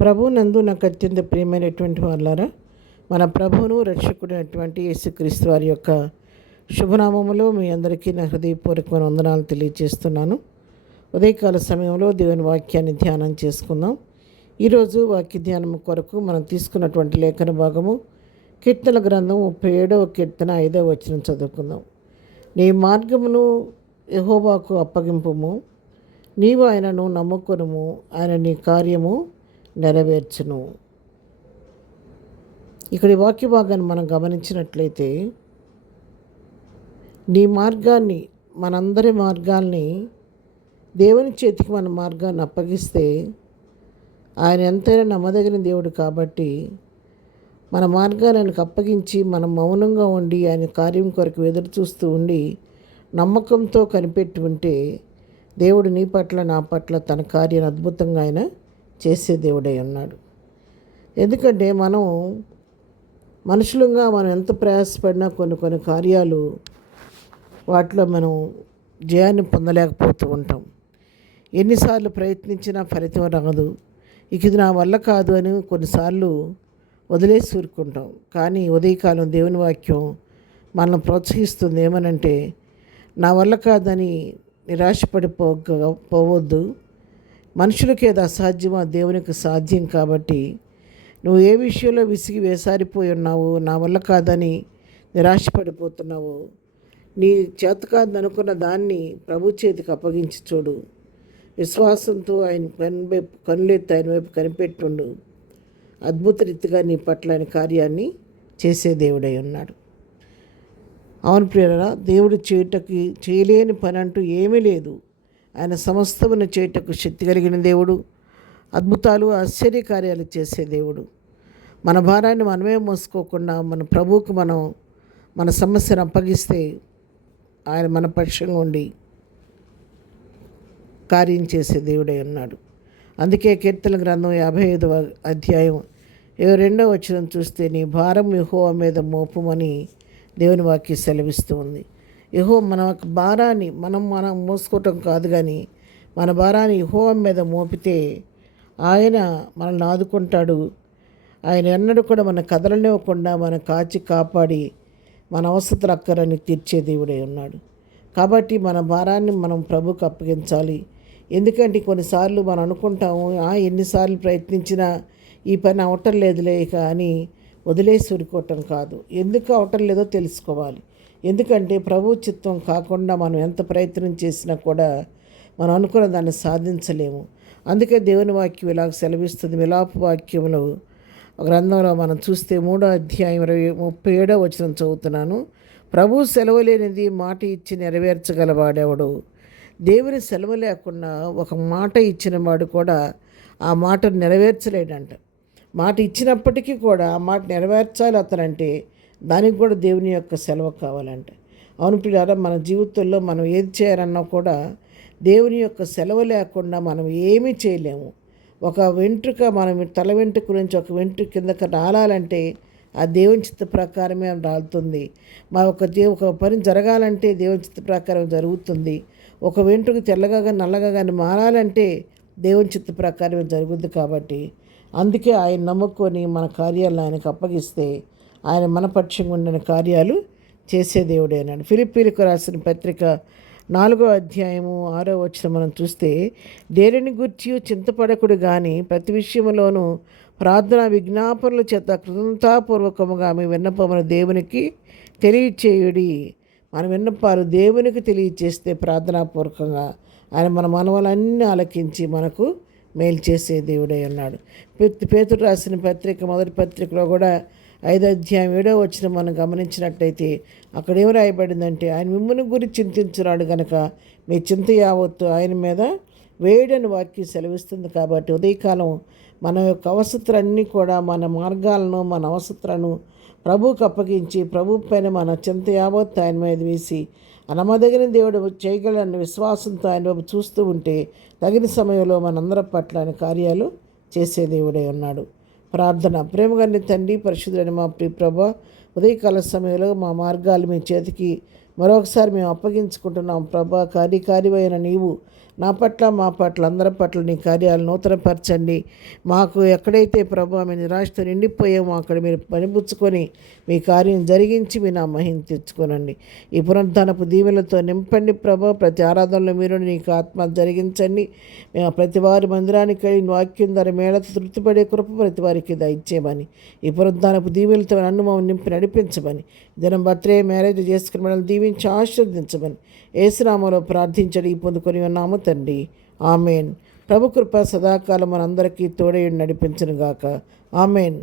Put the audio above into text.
ప్రభువునందు నాకు అత్యంత ప్రియమైనటువంటి వాళ్ళారా, మన ప్రభువును రక్షకుడైనటువంటి యేసుక్రీస్తు వారి యొక్క శుభనామములో మీ అందరికీ నా హృదయపూర్వకమైన వందనాలు తెలియజేస్తున్నాను. ఉదయకాల సమయంలో దేవుని వాక్యాన్ని ధ్యానం చేసుకుందాం. ఈరోజు వాక్య ధ్యానం కొరకు మనం తీసుకున్నటువంటి లేఖన భాగము కీర్తన గ్రంథం 37వ కీర్తన 5వ వచనం చదువుకుందాం. నీ మార్గమును యెహోవాకు అప్పగింపుము, నీవు ఆయనను నమ్ముకొనుము, ఆయన నీ కార్యము నెరవేర్చును. ఇక్కడ ఈ వాక్య భాగాన్ని మనం గమనించినట్లయితే, నీ మార్గాన్ని, మనందరి మార్గాల్ని దేవుని చేతికి మన మార్గాన్ని అప్పగిస్తే ఆయన ఎంతైనా నమ్మదగిన దేవుడు కాబట్టి మన మార్గాన్ని ఆయనకు అప్పగించి మనం మౌనంగా ఉండి ఆయన కార్యం కొరకు ఎదురు చూస్తూ ఉండి నమ్మకంతో కనిపెట్టి ఉంటే దేవుడు నీ పట్ల నా పట్ల తన కార్యాన్ని అద్భుతంగా ఆయన చేసే దేవుడై ఉన్నాడు. ఎందుకంటే మనం మనుషులుగా మనం ఎంత ప్రయాసపడినా కొన్ని కార్యాలు వాటిలో మనం జయాన్ని పొందలేకపోతూ ఉంటాం. ఎన్నిసార్లు ప్రయత్నించినా ఫలితం రాదు. ఇది నా వల్ల కాదు అని కొన్నిసార్లు వదిలేసి ఊరుకుంటాం. కానీ ఉదయకాలం దేవుని వాక్యం మనల్ని ప్రోత్సహిస్తుంది. ఏమనంటే, నా వల్ల కాదని నిరాశపడిపోవద్దు. మనుషులకి ఏది అసాధ్యమో దేవునికి సాధ్యం. కాబట్టి నువ్వు ఏ విషయంలో విసిగి వేసారిపోయి ఉన్నావు, నా వల్ల కాదని నిరాశపడిపోతున్నావు, నీ చేత కాదని అనుకున్న దాన్ని ప్రభు చేతికి అప్పగించి చూడు. విశ్వాసంతో ఆయన కనులెత్తి ఆయన వైపు కనిపెట్టుండు. అద్భుత రీతిగా నీ పట్ల ఆయన కార్యాన్ని చేసే దేవుడై ఉన్నాడు. అవును ప్రియరా, దేవుడు చేయలేని పని అంటూ ఏమీ లేదు. ఆయన సమస్తమును చేయటకు శక్తి కలిగిన దేవుడు, అద్భుతాలు ఆశ్చర్య కార్యాలు చేసే దేవుడు. మన భారాన్ని మనమే మోసుకోకుండా మన ప్రభువుకు మనం మన సమస్యను అప్పగిస్తే ఆయన మన పక్షంగా ఉండి కార్యం చేసే దేవుడై ఉన్నాడు. అందుకే కీర్తన గ్రంథం 55వ అధ్యాయం 22వ వచనం చూస్తే, నీ భారం యెహోవా మీద మోపమని దేవుని వాక్యం సెలవిస్తూ ఉంది. యెహోవా మన భారాన్ని మనం మోసుకోవటం కాదు, కానీ మన భారాన్ని యెహోవా మీద మోపితే ఆయన మనల్ని ఆదుకుంటాడు. ఆయన ఎన్నడూ కూడా మన కదలనివ్వకుండా మన కాచి కాపాడి మన అవసరతలు అక్కరని తీర్చే దేవుడై ఉన్నాడు. కాబట్టి మన భారాన్ని మనం ప్రభువుకు అప్పగించాలి. ఎందుకంటే కొన్నిసార్లు మనం అనుకుంటాము, ఎన్నిసార్లు ప్రయత్నించినా ఈ పని అవటం లేదులే అని వదిలేసి ఉరుకోవటం కాదు. ఎందుకు అవటం లేదో తెలుసుకోవాలి. ఎందుకంటే ప్రభు చిత్తం కాకుండా మనం ఎంత ప్రయత్నం చేసినా కూడా మనం అనుకున్న దాన్ని సాధించలేము. అందుకే దేవుని వాక్యం ఇలాగ సెలవిస్తుంది. విలాప వాక్యములు గ్రంథంలో మనం చూస్తే 3వ అధ్యాయం 37వ వచనం చదువుతున్నాను. ప్రభు సెలవు లేనిది మాట ఇచ్చి నెరవేర్చగలవాడెవడు? దేవుని సెలవు లేకుండా ఒక మాట ఇచ్చిన వాడు కూడా ఆ మాటను నెరవేర్చలేడంట. మాట ఇచ్చినప్పటికీ కూడా ఆ మాట నెరవేర్చాలి అతనంటే దానికి కూడా దేవుని యొక్క సెలవు కావాలంట. అవును పిల్లారా, మన జీవితంలో మనం ఏది చేయాలన్నా కూడా దేవుని యొక్క సెలవు లేకుండా మనం ఏమీ చేయలేము. ఒక వెంట్రుక, మనం తల వెంట్రుక నుంచి ఒక వెంట్రుక కిందకి రాలాలంటే ఆ దేవుని చిత్త ప్రకారమే రాలుతుంది. ఒక పని జరగాలంటే దేవుని చిత్త ప్రకారం జరుగుతుంది. ఒక వెంట్రుక తెల్లగా కానీ నల్లగా కానీ మారాలంటే దేవుని చిత్త ప్రకారమే జరుగుద్ది. కాబట్టి అందుకే ఆయన నమ్ముకొని మన కార్యాలను ఆయనకు అప్పగిస్తే ఆయన మన పక్షంగా ఉండిన కార్యాలు చేసే దేవుడే అన్నాడు. ఫిలిప్పీలకు రాసిన పత్రిక 4వ అధ్యాయము 6వ వచనం మనం చూస్తే, దేనిని గూర్చి చింతపడకుడు కానీ ప్రతి విషయంలోనూ ప్రార్థన విజ్ఞాపనల చేత కృతజ్ఞతాపూర్వకముగా మీ విన్నపమును దేవునికి తెలియచేయుడి. మన విన్నపాలు దేవునికి తెలియచేస్తే ప్రార్థనాపూర్వకంగా ఆయన మన మనవలన్నీ ఆలకించి మనకు మేలు చేసే దేవుడై ఉన్నాడు. పేతురు రాసిన పత్రిక మొదటి పత్రికలో కూడా 5వ అధ్యాయం 7వ వచనం మనం గమనించినట్లయితే అక్కడ ఏం రాయబడిందంటే, ఆయన మిమ్మల్ని గురించి చింతించున్నాడు కనుక మీ చింత యావత్తు ఆయన మీద వేయడని వాక్యం సెలవిస్తుంది. కాబట్టి ఉదయకాలం మన యొక్క అవసరాలన్నీ కూడా మన మార్గాలను మన అవసరాలను ప్రభువుకు అప్పగించి ప్రభు పైన మన చింత యావత్తు ఆయన మీద వేసి నమ్మదగిన దేవుడు చేయగలన్న విశ్వాసంతో ఆయన చూస్తూ ఉంటే తగిన సమయంలో మనందరి పట్ల ఆయన కార్యాలు చేసే దేవుడై ఉన్నాడు. ప్రార్థన. ప్రేమగల తండ్రి, పరిశుద్ధుడైన మా ప్రియ ప్రభువా, ఉదయకాల సమయంలో మా మార్గాలు మీ చేతికి మరొకసారి మేము అప్పగించుకుంటున్నాం. ప్రభా, కార్యకారివైన నీవు నా పట్ల మా పట్ల అందరి పట్ల నీ కార్యాలు నూతనపరచండి. మాకు ఎక్కడైతే ప్రభు మీ నిరాశతో నిండిపోయామో అక్కడ మీరు పనిపుచ్చుకొని మీ కార్యం జరిగించి మీ నా మహిమ తెచ్చుకోనండి. ఈ పునరుద్ధానపు దీవెలతో నింపండి ప్రభు. ప్రతి ఆరాధనలో మీరు నీకు ఆత్మ జరిగించండి. మేము ప్రతి వారి మందిరానికి వెళ్ళి వాక్యం ద్వారా మేళతో తృప్తిపడే కృప ప్రతి వారికి దయచేయమని, ఈ పునరుద్ధానపు దీవెలతో నన్ను మమ్మల్ని నింపి నడిపించమని, దినం బర్త్డే మ్యారేజ్ చేసుకుని మనల్ని దీవించి ఆశీర్వదించమని యేసునామములో ప్రార్థించడి పొందుకొని ఉన్నాము తండ్రి. ఆమెన్. ప్రభు కృప సదాకాలం మనందరికీ తోడై నడిపించును గాక. ఆమెన్.